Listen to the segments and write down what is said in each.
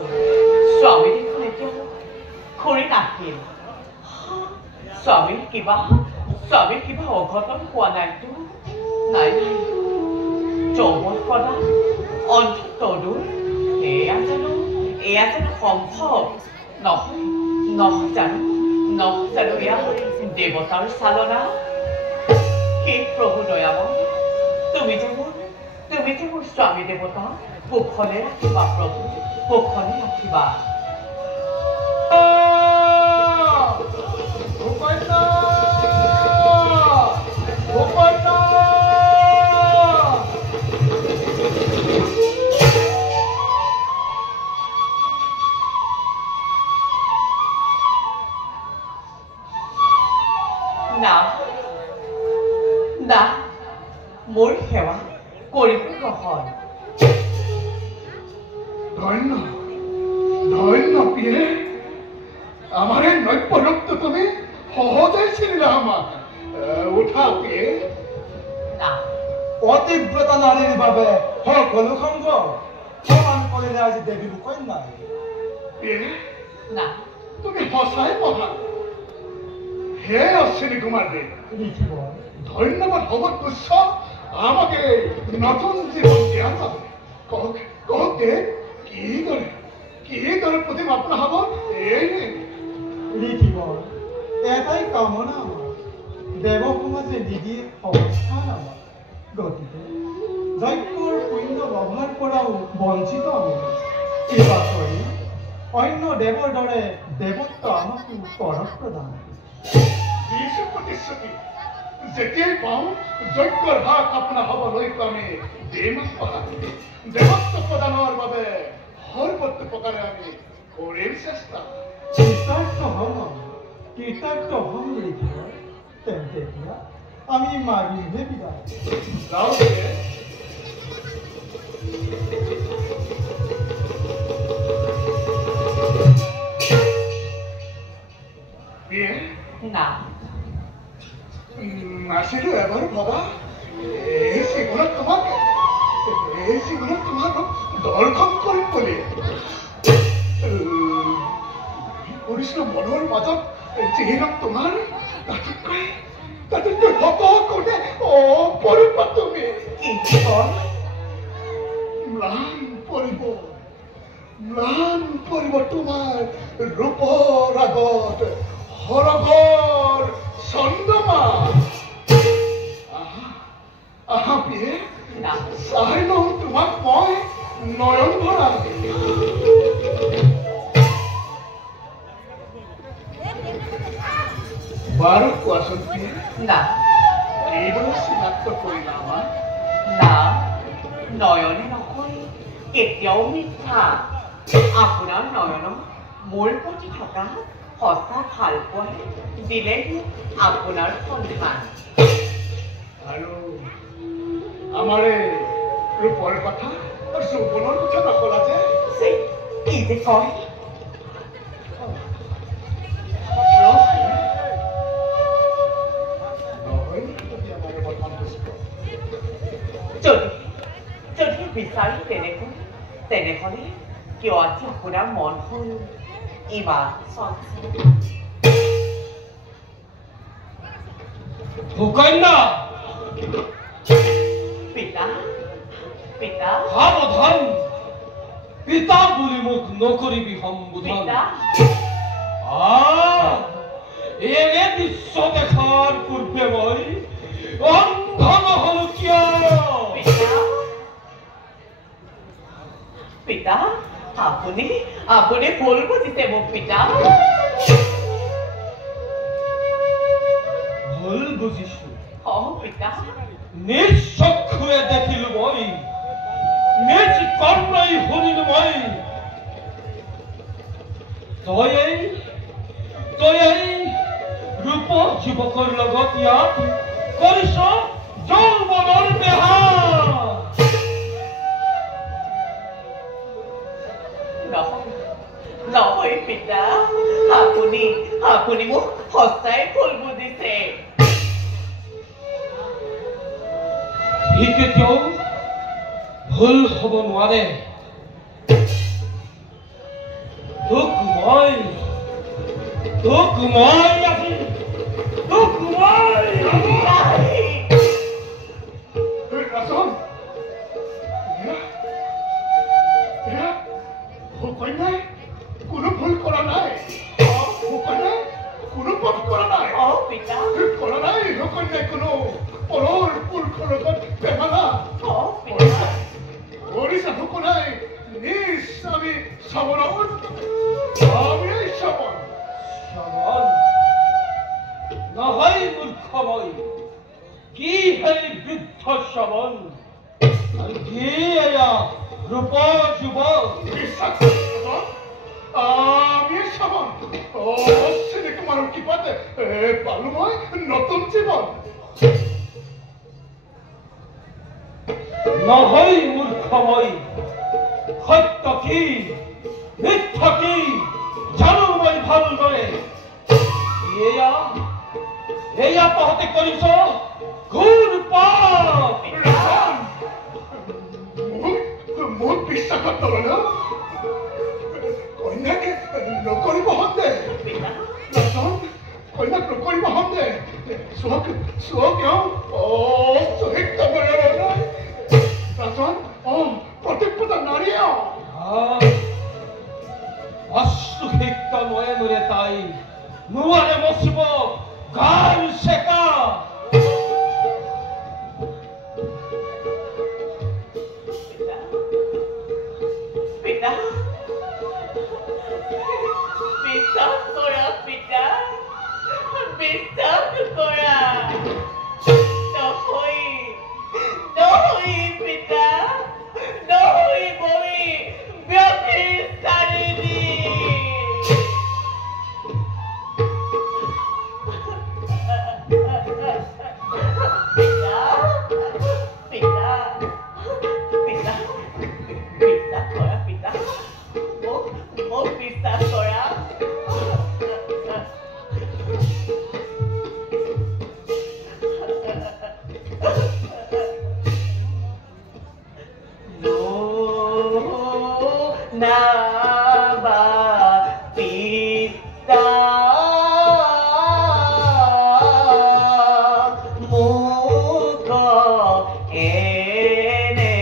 स्वामी देखो এতিয়া খৰি নাছিল स्वामी কিবা অঘটন হোৱা নাইতো নাই চৌবন পদা অন্তদূৰ এয়া জানো সম্ভৱ নহয় জানো এয়া দেৱতাৰ চালনা হে প্ৰভু দয়াময় তুমি যে মোৰ স্বামী দেৱতা কুশলে ৰাখিবা প্ৰভু কুশলে ৰাখিবা না মোৰ সেৱা কৰিব নহয় ধন্য পিয়ে আমার এই নৈপ্য রক্ত তুমি সহজে ছিনিলে আমার উঠা পিয়ে না অতীব্রতা নারীর বাবে সকলো সম্ভৱ সমান কৰিলে আজি দেৱী কন্যা পিয়ে না তুমি সঁচাই মহান হে অশ্বিনী কুমার দেব ধন্যবাদ হবার তুচ্ছ আমাকে নতুন জীবন জ্ঞান পাবে কক দেব কি দরে প্রতিমা আপনা হব এই ঋষিবর এটাই কামনা আমার দেব সমাজে নিদিয়ে অৱস্থান আমাৰ গতিকে যজ্ঞৰ পুণ্য লভাৰ পৰাও বঞ্চিত আমি কৃপা কৰি অন্য দেৱৰ দৰে দেৱত্ব আমাকো পৰশ প্ৰদান দিছো প্ৰতিশ্ৰুতি যেতিয়াই পাওঁ যজ্ঞৰ ভাগ আপনা হবলৈকে আমি দেৱত্ব প্ৰদানৰ বাবে সৰ্বত্ৰ প্ৰকাৰে আমি কৰিম চেষ্টা কৃতাৰ্থ হম ঋষিবৰ তেন্তে এতিয়া আমি মাগিমহে বিদায় যাওঁ পিয়ে না নাছিলো এবাৰ ভবা এই জীৱনত তোমাক দৰ্শন কৰিম বুলি কৰিছিলো মনৰ মাজত যিহেতু তোমাৰ তাতকৈ সকলোতে অপৰূপা তুমি ম্লান পৰিব তোমাৰ ৰূপৰ আগত হৰঘৰ চন্দ্ৰমা আহা পিয়ে চাই লওঁ তোমাক মই নয়ন ভৰা বাৰু কোৱাচোন পিয়ে না এইদৰে চিনাক্ত কৰিলা আমাৰ না নয়নে নহয় কেতিয়াও মিথ্যা আপোনাৰ নয়নত মোৰ প্ৰতি থকা সঁচা ভাল পোৱাই দিলে আপোনাৰ সন্ধান আৰু আমাৰে ৰূপৰ কথা যৌৱনৰ কথা নকলা যে কি যে কয় যদি বিচাৰি তেনেহ'লে কিয় আজি আপোনাৰ মন হ'ল ইমান ভূকন্যা পিতা সাৱধান পিতা বুলি মোক নকৰিবি সম্বোধন এনে দৃশ্য দেখাৰ পূৰ্বে মই অন্ধ নহলো কিয় পিতা আপুনি ভুল বুজিছে মোক পিতা ভুল বুজিছো পিতা নিজ চক্ষুৰে দেখিলো মই নিজ কৰ্ণই শুনিলো মই তই এই ৰূপ যুৱকৰ লগত ইয়াত কৰিছ যৌৱনৰ বেহা নহয় পিতা আপুনি মোক সঁচাই ভুল বুজিছে সি কেতিয়াও ভুল হ'ব নোৱাৰে Tukumai. Tukumai Yasin. Tukumai. রাজন কন্যাই কোনো ভুল করা নাই কন্যাই কোনো পাপ করা নাই পিতা করা নাই কন্যাই কোনো পৰৰ পুৰুষৰ লগত বেমাৰা পিতা ওড়িশা হুকুনাই নিজ আমি শ্রবণ আমি শ্রবণ Shaman. Nahai murkhamai. Ki hai bridha shaman. Ar ki aya rupa juba. বিশ্বাস আমি শ্রবণ অশ্বিনী কুমাৰৰ কৃপাতে পালো মই নতুন জীৱন Nahai murkhamai. Khatta ki. Mithya ki. Janu mai bhal dore. Eya pahate koriso. Gur pap. মোৰ বিশ্বাসত নলয় ন কন্যাকে নকৰিব হন্দে কন্যাক নকৰিব হন্দে চোৱক শ্বহীদ ৰাজন প্ৰতিপদা নাৰী Asuhikta noenure tai. Nuare mosibo. Gal seka. পিতা বিশ্বাস কৰা পিতা বিশ্বাস কৰা নহয় পিতা নহবই ব্যক্তিৰ চাৰিদি পিতা পিতা পিতা বিশ্বাস কৰা পিতা মোক বিশ্বাস কৰা নাবা পিতা মোক এনে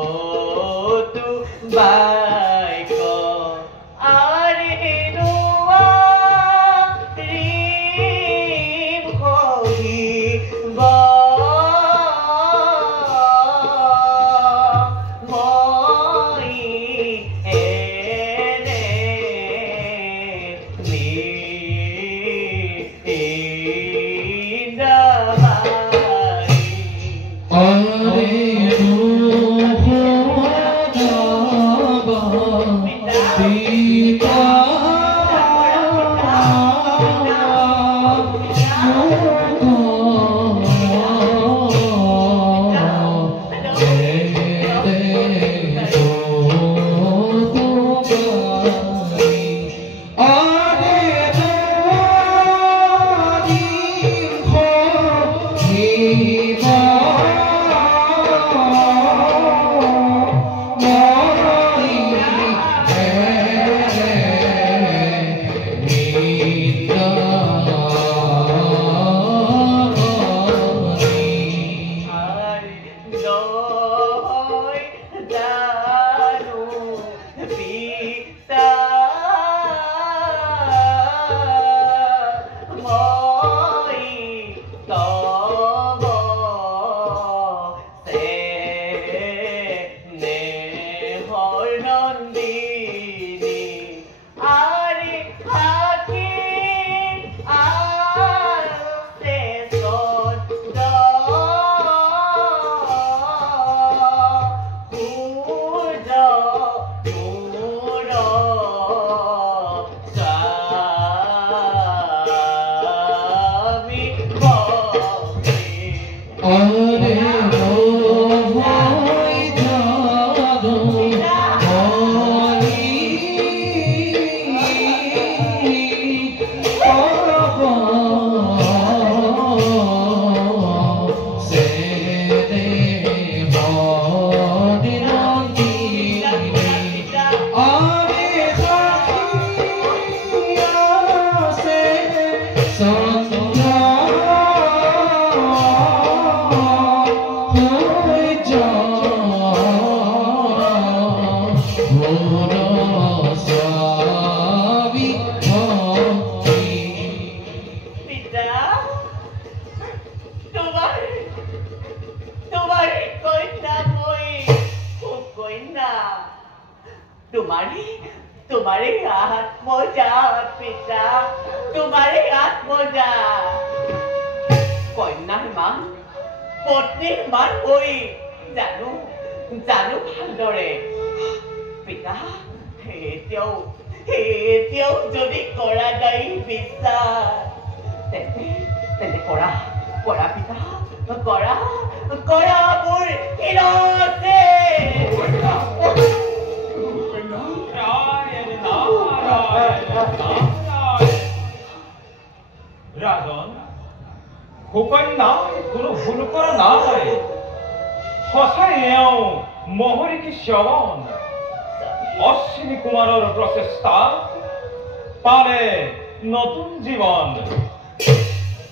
কতো বাইক আৰেনো ৰিম সহিব মই এনে নিন্দাবাৰী तुम्हारे आत्मजा पिता तुम्हारे आत्मजा कन्यार मान पत्नीर मान होई जानो भालदरे पिता এতিয়াও যদি কৰা যায় বিশ্বাস তেন্তে কৰা পিতা কৰা মোৰ হিৰতে ৰাজন হুকন্যায় কোনো ভুল কৰা নাই সঁচাই এওঁ মহৰিকী শ্ৰৱণ অশ্বিনী কুমাৰৰ প্ৰচেষ্টা পালে নতুন জীৱন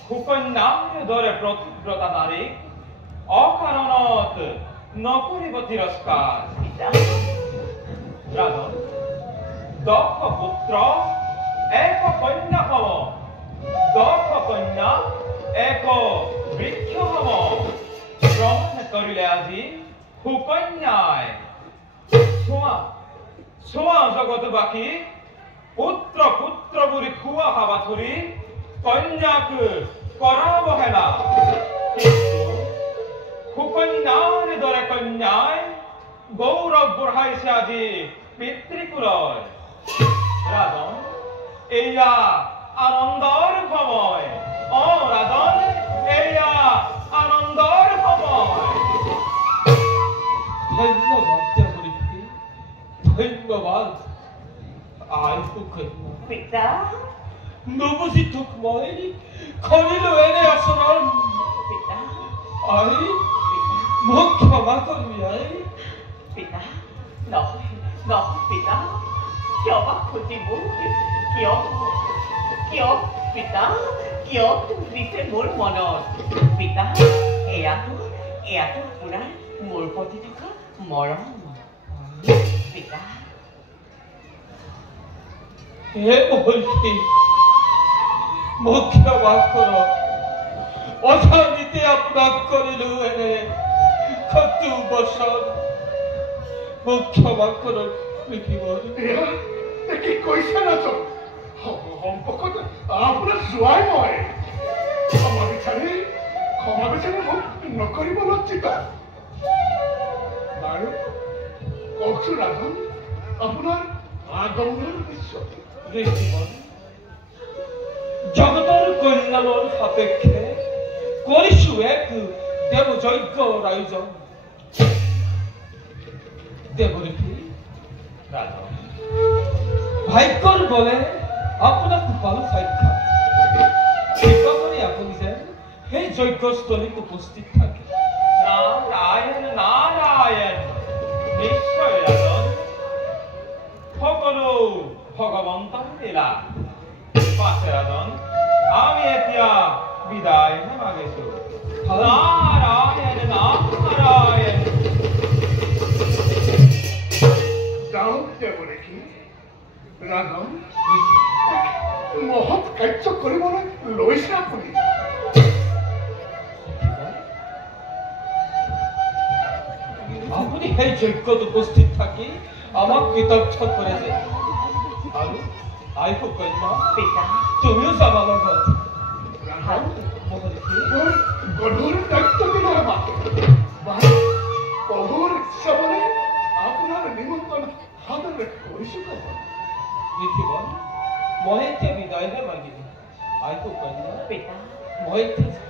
সুকন্যাৰ দৰে প্ৰতিব্ৰতা নাৰীক অকাৰণত নকৰিব তিৰস্কাৰ ৰাজন 10 পুত্ৰ এক কন্যা হব 10 কন্যা এক বৃক্ষ হব প্ৰমাণ কৰিলে আজি সুকন্যায় ছোৱা জগতবাসী পুত্ৰ বুলি খুৱা খাবা ধৰি কন্যাক কৰাব হেলা সুকন্যাৰ দৰে কন্যাই গৌৰৱ বঢ়াইছে আজি পিতৃকুলৰ ৰাজন এয়া আনন্দৰ সময় ৰাজন এয়া আনন্দৰ সময় ধন্যবাদ ধন্যবাদ আই সুকন্যা পিতা নবুজি তোক মই কৰিলো এনে আচৰণ পিতা আই মোক ক্ষমা কৰিবি আই পিতা নহয় পিতা ক্ষমা খুজিব কিয় পিতা কিয় দিছে মোৰ মনত পিতা এয়াতো আপোনাৰ মোৰ প্ৰতি থকা মৰম পিতা হে মহৰ্ষি মোক ক্ষমা কৰক অজানিতে আপোনাক কৰিলো এনে কটু বচন মোক ক্ষমা কৰক লিখিব কি কৈছে নাচন সম্পৰ্কত আপোনাৰ যোৱাই মই ক্ষমা বিচাৰি মোক নকৰিব লজ্জিত বাৰু কওকচোন ৰাজন আপোনাৰ আগমনৰ দৃশ্যটো জগতৰ কল্যাণৰ সাপেক্ষে কৰিছো এক দেৱযজ্ঞৰ আয়োজন দেৱৰীতি ৰাজন ভাগ্যৰ বলে আপোনাক পালো সাক্ষাৎ কৃপা কৰি আপুনি যেন সেই যজ্ঞস্থলীত উপস্থিত থাকে নাৰায়ণ নিশ্চয় ৰাজন সকলো ভগৱন্তৰ লীলা পাছে ৰাজন আমি এতিয়া বিদায় মাগিছো নাৰায়ণ যাওক দেৱৰেখি ৰাজন মহৎ কাৰ্য কৰিবলৈ লৈছে আপুনি আপুনি সেই যজ্ঞত উপস্থিত থাকি আমাক কৃতজ্ঞ কৰে যে আৰু আই সুকন্যা পিতা তুমিও যাবা লগত ভাল গধুৰ দায়িত্ব দিলে আমাক প্ৰভুৰ ইচ্ছা বলে আপোনাৰ নিমন্ত্ৰণ হাতৰে কৰিছো লিখিব মই এতিয়া বিদায়হে মাগিলো আই সুকন্যা পিতা মই এতিয়া